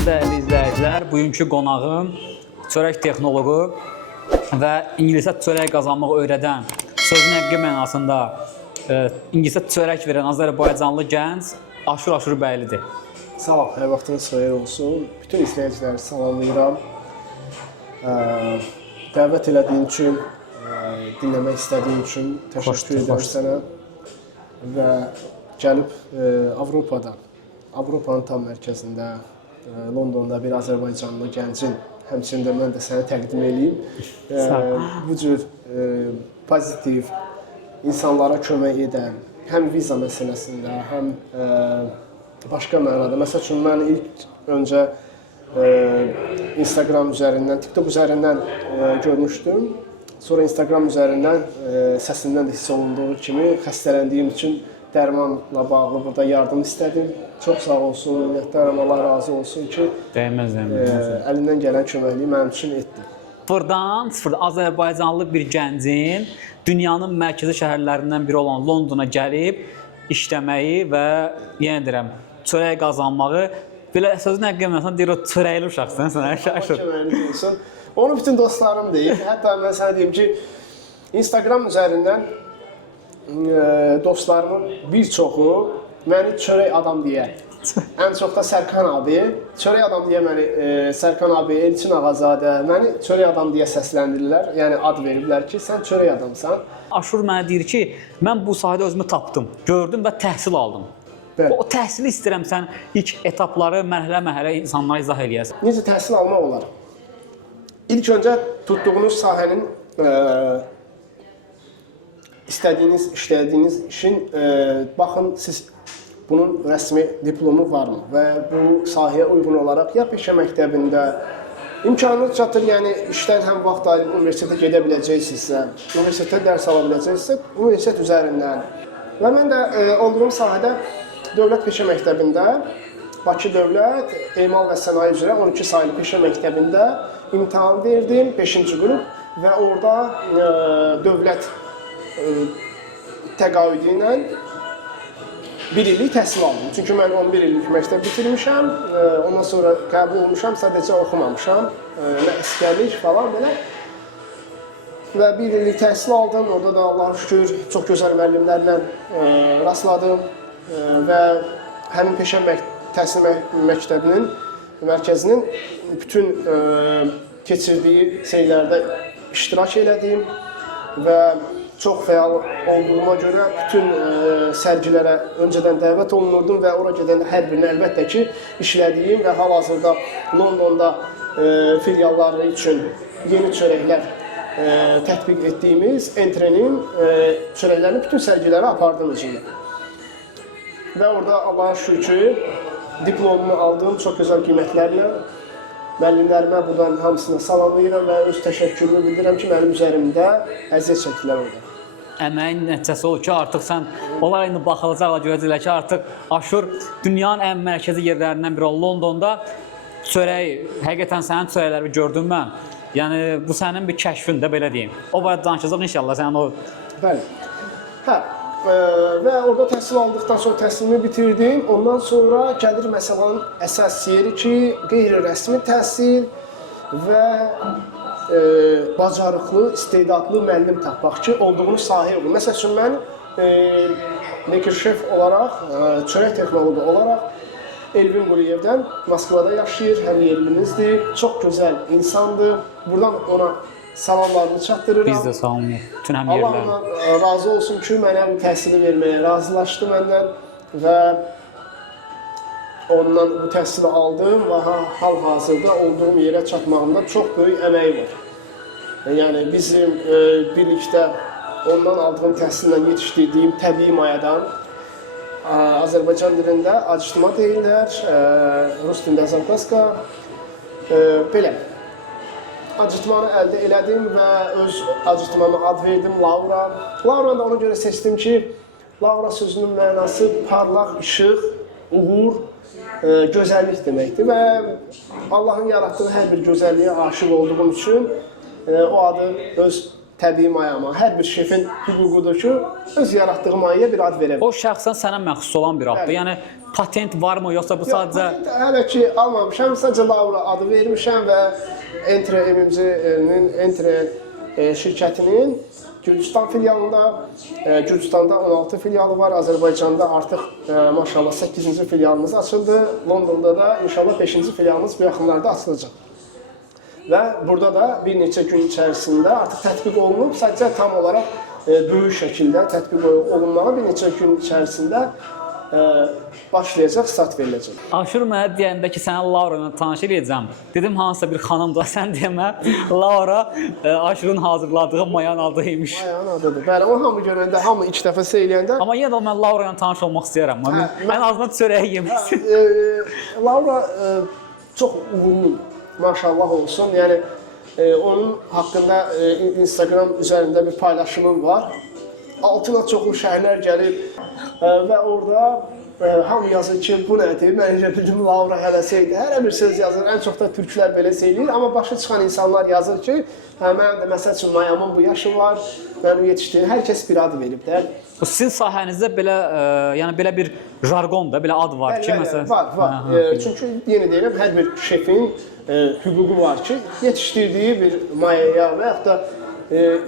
Salam dəyərli izləyicilər. Bugünkü qonağım çörək texnoloqu və ingilisə çörək qazanmağı öyrədən, sözün həqiqi mənasında ingilisə çörək verən Azərbaycanlı gənc Aşur Aşurbəylidir. Salam, hər vaxtınız xeyir olsun. Bütün izləyiciləri salamlayıram. Dəvət elədiyin üçün, dinləmək istədiyin üçün təşəkkür edirəm sənə. Və gəlib Avropanın tam mərkəzində, Londonda bir Azərbaycanlı gəncin həmçində mən də səni təqdim edeyim. Bu cür pozitiv, insanlara kömək edən, həm viza məsələsində, həm başqa mənada. Məsəl üçün, mən ilk öncə Instagram üzərindən, TikTok üzərindən görmüşdüm. Sonra Instagram üzərindən səsimdən də hiss olunduğu kimi xəstələndiyim üçün dərmanla bağlı burada yardım istədim. Çox sağ olsun, minnətdaram, Allah razı olsun ki, əlindən gələn köməkliyi mənim üçün etdi. Buradan Azərbaycanlı bir gəncin dünyanın mərkəzi şəhərlərindən biri olan Londona gəlib işləməyi və yenə deyirəm, çörək qazanmağı, belə sözün həqiqi mənasında deyir, o çörəkli uşaqsan, sənə şaşır. Köməklik olsun. Onu bütün dostlarım deyir. Hətta mən sənə deyim ki, Instagram üzərindən dostlarımın bir çoxu məni çörək adam deyər. Ən çox da Sərkan abi, çörək adam deyə məni, Sərkan abi, Elçin Ağazadə, məni çörək adam deyə səsləndirirlər. Yəni ad veriblər ki, sən çörək adamsan. Aşur mənə deyir ki, mən bu sahədə özümü tapdım, gördüm və təhsil aldım. Bəli. O təhsili istəyirəm sən ilk etapları mərhələ-mərhələ insanlara izah eləyəsən. Necə təhsil almaq olar? İlk öncə tutduğunuz sahənin, istədiyiniz, işlədiyiniz işin, baxın siz bunun rəsmi diplomu varmı və bu sahəyə uyğun olaraq ya peşə məktəbində imkanınız çatır, yəni işdən həm vaxt ayırıb universitetə gedə biləcəksinizsə, universitetdə dərs ala biləcəksinizsə, universitet üzərindən. Və mən də olduğum sahədə Dövlət Peşə Məktəbində, Bakı Dövlət Emal və Sənaye üzrə 12 saylı peşə məktəbində imtahan verdim, 5-ci qrup və orada dövlət təqaüdü ilə 1 illik təhsil aldım. Çünki mən 11 illik məktəb bitirmişəm, ondan sonra qəbul olmuşam, sadəcə oxumamışam, nə əskərlik falan belə. Və 1 illik təhsil aldım, orada da Allah'a şükür çox gözəl müəllimlərlə rastladım və həmin peşə təhsil məktəbinin, mərkəzinin bütün keçirdiyi şeylərdə iştirak elədim və çox fəal olduğuma görə bütün sərgilərə öncədən dəvət olunurdum və ora gedəndə hər birini əlbəttə ki, işlədiyim və hal-hazırda Londonda filialları üçün yeni çörəklər tətbiq etdiyimiz Entrenin çörəklərini bütün sərgilərə apardım özümlə. Və orada Allah'a şükür ki, diplomumu aldım çox gözəl qiymətlərlə. Müəllimlərimə buradan hamısına salamlayıram və öz təşəkkürümü bildirirəm ki, mənim üzərimdə əziyyət çəkdilər orada. Əməyin nəticəsi olur ki, artıq sən, onlar indi baxılacaqla görəcəklər ki, artıq Aşur dünyanın ən mərkəzi yerlərindən biri olan Londonda çörək, həqiqətən sənin çörəkləri gördüm mən. Yəni, bu sənin bir kəşfində, belə deyim. O barədə danışacaq inşallah sənin o... Bəli. Hə, və orada təhsil aldıqdan sonra təhsilimi bitirdim. Ondan sonra gəlir məsələnin əsas yeri ki, qeyri-rəsmi təhsil və bacarıqlı, istedadlı müəllim tapmaq ki, olduğunuz sahə olur. Məsəl üçün, mən Makerchef olaraq, çörək texnoloqu olaraq Elvin Quliyevdən Moskvada yaşayır, həm yerlimizdir, çox gözəl insandır. Buradan ona salamlarını çatdırıram. Biz də salamlayıq, bütün həm yerlərlə. Allah ona razı olsun ki, mənə bu təhsili verməyə razılaşdı məndən və ondan bu təhsili aldım və hal-hazırda olduğum yerə çatmağımda çox böyük əməyi var. Yəni, bizim birlikdə ondan aldığım təhsillə yetişdirdiyim təbii mayadan Azərbaycan dilində acıtma deyirlər, Rus dilində Zankaska, belə. Acıtmanı əldə elədim və öz acıtmama ad verdim Laura. Laura da ona görə seçdim ki, Laura sözünün mənası parlaq, işıq, uğur, gözəllik deməkdir və Allahın yaratdığı hər bir gözəlliyə aşıq olduğum üçün o adı öz təbii mayama. Hər bir şefin hüququdur ki, öz yaratdığı mayaya bir ad verə bilər. O şəxsən sənə məxsus olan bir addır. Bəli. Yəni patent varmı yoxsa bu sadəcə Hələ ki almamışam, sadəcə Laura adı vermişəm və Entre MMC-nin Entre şirkətinin Gürcüstan filialında, Gürcüstanda 16 filialı var, Azərbaycanda artıq maşallah 8-ci filialımız açıldı. Londonda da inşallah 5-ci filialımız bu yaxınlarda açılacaq. Və burada da bir neçə gün içərisində artıq tətbiq olunub, sadəcə tam olaraq böyük şəkildə tətbiq olunmağa bir neçə gün içərisində başlayacaq, start veriləcək. Aşur mənə deyəndə ki, sənə Laura ilə tanış edəcəm. Dedim hansısa bir xanımdır. Sən demə, Laura Aşurun hazırladığı mayanın adıymış. Mayanın adıdır. Bəli, o hamı görəndə, hamı ilk dəfə söyləyəndə Amma yenə də mən Laura ilə tanış olmaq istəyirəm. Ən azından çörəyi yemişsin. Laura çox uğurlu, maşallah olsun. Yəni onun haqqında Instagram üzərində bir paylaşımım var. Altına çoxlu şəhərlər gəlib və orada hamı yazır ki, bu nədir? Mən elə bildim Laura hələsəydi. Hər bir söz yazır, ən çox da türklər belə söyləyir. Amma başa çıxan insanlar yazır ki, mənim də məsəl üçün mayamın bu yaşım var, mənim yetişdiyim, hər kəs bir ad verib də. Sizin sahənizdə belə, yəni belə bir jargonda, belə ad var ki, məsələn. Var. Çünki yenə deyirəm, hər bir şefin hüququ var ki, yetişdirdiyi bir mayaya və yaxud da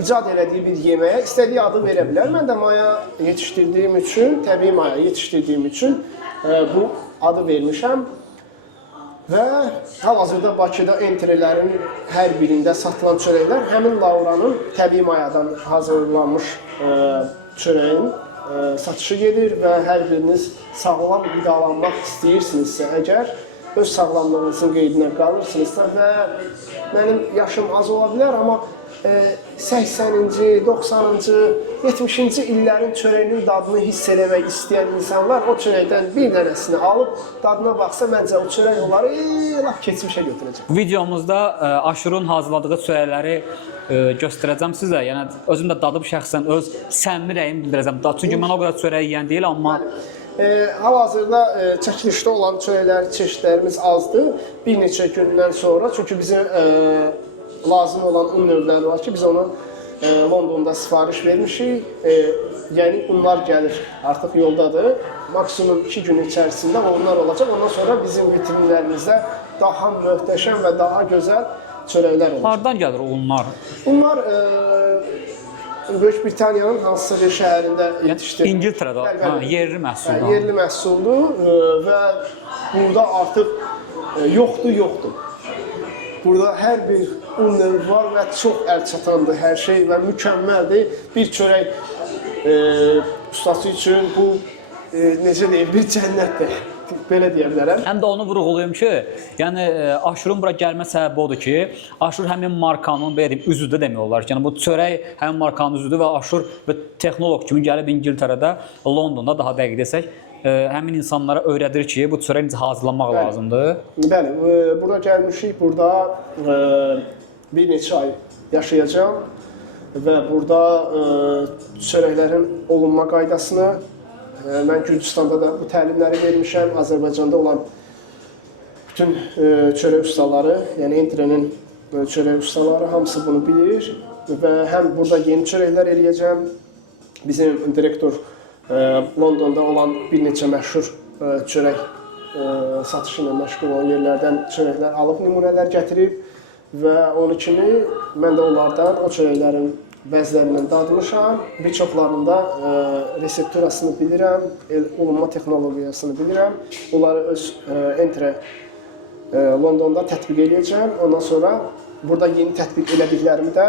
icad elədiyi bir yeməyə istədiyi adı verə bilər. Mən də maya yetişdirdiyim üçün, təbii maya yetişdirdiyim üçün bu adı vermişəm. Və hal-hazırda Bakıda entrelərin hər birində satılan çörəklər həmin Lauranın təbii mayadan hazırlanmış çörəyin satışı gedir və hər biriniz sağlam qidalanmaq istəyirsinizsə əgər, öz sağlamlığınızın qeydinə qalırsınızsa və mənim yaşım az ola bilər, amma 80-ci, 90-cı, 70-ci illərin çörəyinin dadını hiss eləmək istəyən insanlar o çörəkdən bir dənəsini alıb dadına baxsa, məncə o çörək onları laf keçmişə götürəcək. Videomuzda Aşurun hazırladığı çörəkləri göstərəcəm sizə. Yəni özüm də dadıb şəxsən öz səmimi rəyimi bildirəcəm. Çünki mən o qədər çörək yeyən deyil, amma hal-hazırda çəkilişdə olan çeşidlərimiz azdır. Bir neçə gündən sonra, çünki bizim lazım olan un növləri var ki, biz onu Londonda sifariş vermişik. Yəni unlar gəlir, artıq yoldadır. Maksimum 2 gün içərisində onlar olacaq. Ondan sonra bizim vitrinlərimizdə daha möhtəşəm və daha gözəl çörəklər olacaq. hardan gəlir unlar? Bunlar Böyük Britaniyanın hansısa bir şəhərində yetişdirilir. İngiltərədə, yerli məhsuldur. Yerli məhsuldur və burada artıq yoxdur. Burada hər bir un növü var və çox əlçatandır hər şey və mükəmməldir. Bir çörək ustası üçün bu necə deyim, bir cənnətdir. Belə deyə bilərəm. Həm də onu vurğulayım ki, yəni Aşurun bura gəlmə səbəbi odur ki, Aşur həmin markanın belə deyim, üzüdür demək olar ki, yəni bu çörək həmin markanın üzüdür və Aşur və texnoloq kimi gəlib İngiltərədə, Londonda daha dəqiq desək, həmin insanlara öyrədir ki, bu çörək necə hazırlanmaq lazımdır. Bəli, burada gəlmişik, burada bir neçə ay yaşayacağam və burada çörəklərin olunma qaydasını mən Gürcüstanda da bu təlimləri vermişəm. Azərbaycanda olan bütün çörək ustaları, yəni Entrenin çörək ustaları hamısı bunu bilir və həm burada yeni çörəklər eləyəcəm. Bizim direktor Londonda olan bir neçə məşhur çörək satışı ilə məşğul olan yerlərdən çörəklər alıb nümunələr gətirib və onun kimi mən də onlardan o çörəklərin bəzilərindən dadmışam. Bir çoxlarında resepturasını bilirəm, olunma texnologiyasını bilirəm. Onları öz Entre Londonda tətbiq edəcəm. Ondan sonra burada yeni tətbiq elədiklərimi də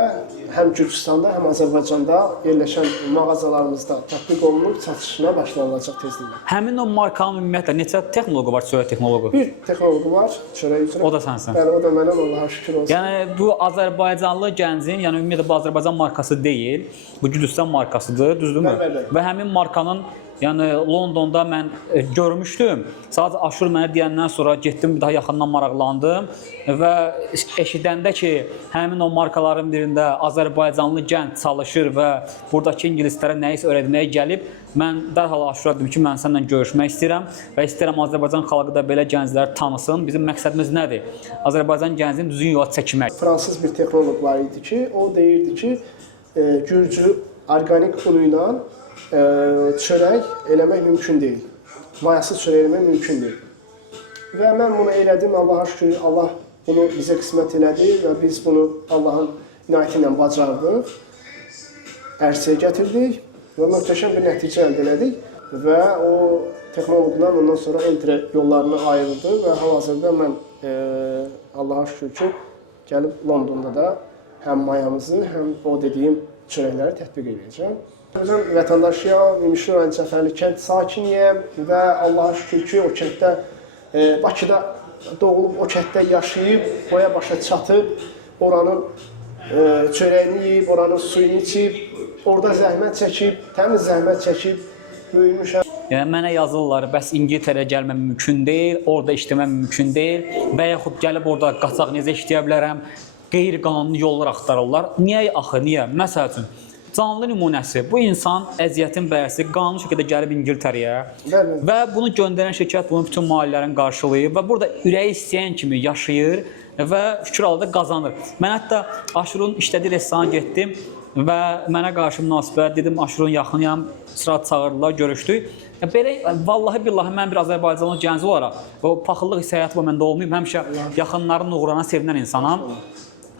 həm Gürcüstanda, həm Azərbaycanda yerləşən mağazalarımızda tətbiq olunub satışına başlanılacaq tezliklə. Həmin o markanın ümumiyyətlə neçə texnoloqu var, çörək texnoloqu? Bir texnoloqu var çörək üzrə. O da sənsən. Bəli, o da mənəm, Allaha şükür olsun. Yəni bu Azərbaycanlı gəncin, yəni ümumiyyətlə bu Azərbaycan markası deyil, bu Gürcüstan markasıdır, düzdürmü? Bəli. Və həmin markanın yəni Londonda mən görmüşdüm. Sadəcə Aşur mənə deyəndən sonra getdim, bir daha yaxından maraqlandım və eşidəndə ki, həmin o markaların birində Azərbaycanlı gənc çalışır və buradakı ingilislərə nəyisə öyrətməyə gəlib, mən dərhal Aşura dedim ki, mən səninlə görüşmək istəyirəm və istəyirəm Azərbaycan xalqı da belə gəncləri tanısın. Bizim məqsədimiz nədir? Azərbaycan gəncini düzgün yola çəkmək. Fransız bir texnoloq var idi ki, o deyirdi ki, Gürcü orqanik unu ilə çörək eləmək mümkün deyil. Mayasız çörək eləmək mümkün deyil. Və mən bunu elədim, Allaha şükür, Allah bunu bizə qismət elədi və biz bunu Allahın inayəti ilə bacardıq, ərsəyə gətirdik və möhtəşəm bir nəticə əldə elədik və o texnologiyadan ondan sonra Entre yollarına ayrıldı və hal-hazırda mən Allaha şükür ki, gəlib Londonda da həm mayamızı, həm o dediyim çörəkləri tətbiq edəcəm. Özüm vətəndaşıyam, Ümüşlü rayon Cəfərli kənd sakiniyəm və Allaha şükür ki, o kənddə Bakıda doğulub, o kənddə yaşayıb, boya başa çatıb, oranın çörəyini yeyib, oranın suyunu içib, orada zəhmət çəkib, təmiz zəhmət çəkib, böyümüşəm. Yəni mənə yazırlar, bəs İngiltərəyə gəlməm mümkün deyil, orada işləməm mümkün deyil və yaxud gəlib orada qaçaq necə işləyə bilərəm, qeyri-qanuni yollar axtarırlar. Niyə axı, niyə? Məsəl üçün, canlı nümunəsi, bu insan əziyyətin bəyəsi qanuni şəkildə gəlib İngiltərəyə və bunu göndərən şirkət bunun bütün maliyyələrini qarşılayıb və burada ürəyi istəyən kimi yaşayır və şükür halda qazanır. Mən hətta Aşurun işlədiyi restorana getdim və mənə qarşı münasibət, dedim Aşurun yaxınıyam, sırat çağırdılar, görüşdük. Belə, vallahi billahi mən bir Azərbaycanlı gənci olaraq, o paxıllıq hissi həyatı məndə olmayıb, həmişə yaxınların uğruna sevinən insanam.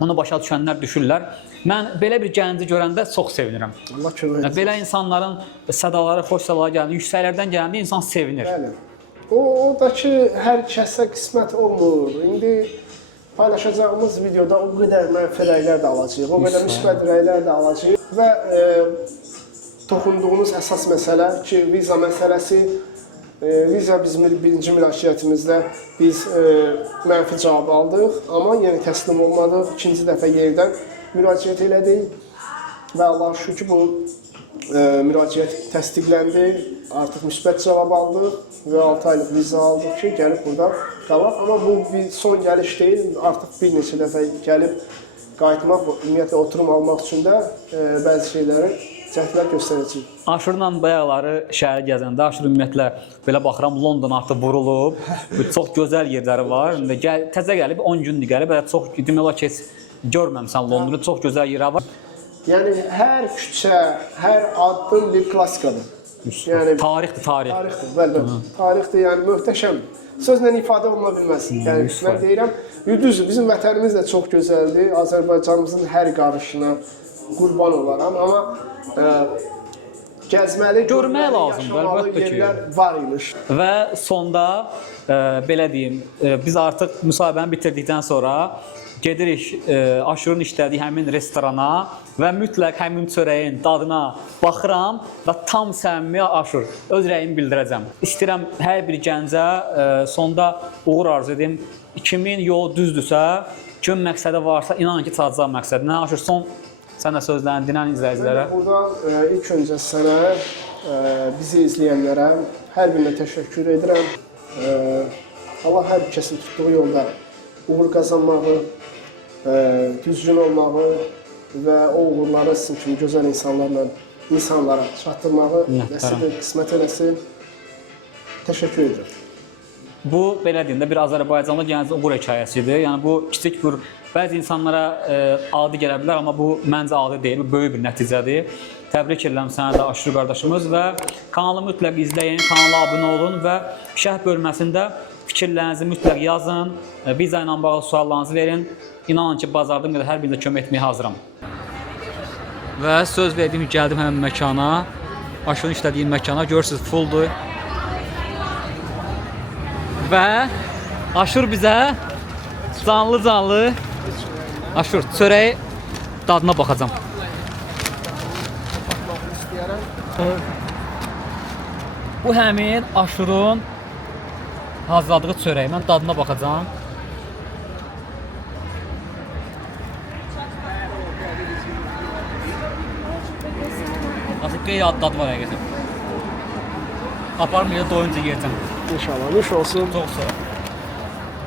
Onu başa düşənlər düşürlər. Mən belə bir gənci görəndə çox sevinirəm. Allah kömək etsin. Belə insanların sədaları, xoş sədaları gəlir, yüksəklərdən gələndə insan sevinir. Bəli. Oradakı hər kəsə qismət olmur. İndi paylaşacağımız videoda o qədər mənfi rəylər də alacağıq, o qədər müsbət rəylər də alacağıq və toxunduğumuz əsas məsələ ki, viza məsələsi. Viza bizim birinci müraciətimizdə biz mənfi cavab aldıq, amma yenə təslim olmadıq. İkinci dəfə yerdən müraciət elədik və Allah'a şükür ki, bu müraciət təsdiqləndi. Artıq müsbət cavab aldıq və 6 aylıq viza aldıq ki, gəlib burada qalaq. Amma bu bir son gəliş deyil, artıq bir neçə dəfə gəlib qayıtmaq, ümumiyyətlə oturum almaq üçün də bəzi şeyləri cəhdlər göstərəcəyik. Aşurla bayaqları şəhəri gəzəndə, Aşur ümumiyyətlə belə baxıram, London artıq vurulub, çox gözəl yerləri var. Təzə gəlib, 10 gündür gəlib, çox demək olar ki, görməmsən Londonu, çox gözəl yerlər var. Yəni, hər küçə, hər addım bir klassikadır. Yəni, Tarixdir, tarix. Tarixdir, bəli, tarixdir, yəni möhtəşəm. Sözlə ifadə oluna bilməz. Yəni, mən deyirəm, düzdür, bizim vətənimiz də çox gözəldir, Azərbaycanımızın hər qarışına qurban olaram, amma gəzməli, görmək lazımdır, əlbəttə ki. Yerlər var imiş. Və sonda, belə deyim, biz artıq müsahibəni bitirdikdən sonra gedirik Aşurun işlədiyi həmin restorana və mütləq həmin çörəyin dadına baxıram və tam səmimi Aşur, öz rəyimi bildirəcəm. İstəyirəm hər bir gəncə sonda uğur arzu edim. 2000 yol düzdürsə, kimin məqsədi varsa, inanın ki, çatacaq məqsədinə. Aşur, son sən də sözlərini dinən izləyicilərə. Buradan ilk öncə sənə, bizi izləyənlərə hər birinə təşəkkür edirəm. Allah hər bir kəsin tutduğu yolda uğur qazanmağı, düzgün olmağı və o uğurları sizin kimi gözəl insanlara çatdırmağı nəsib qismət eləsin. Təşəkkür edirəm. Bu, belə deyim də, bir Azərbaycanlı gəncin uğur hekayəsidir. Yəni, bu kiçik bir, bəzi insanlara adi gələ bilər, amma bu məncə adi deyil, bu böyük bir nəticədir. Təbrik edirəm sənə də Aşur qardaşımız və kanalı mütləq izləyin, kanala abunə olun və şərh bölməsində fikirlərinizi mütləq yazın, viza ilə bağlı suallarınızı verin. İnanın ki, bazardığım qədər hər birində kömək etməyə hazıram. Və söz verdiyim gəldim həmin məkana, Aşurun işlədiyi məkana, görürsünüz, fulldur. Və Aşur bizə canlı Aşur, çörəyi dadına baxacam. Bu həmin Aşurun hazırladığı çörəyi, mən dadına baxacam. Nasıl qeyri-adi dadı var həqiqətən. Aparım, elə doyunca yeyəcəm. İnşallah, nuş olsun. Çox sağ ol.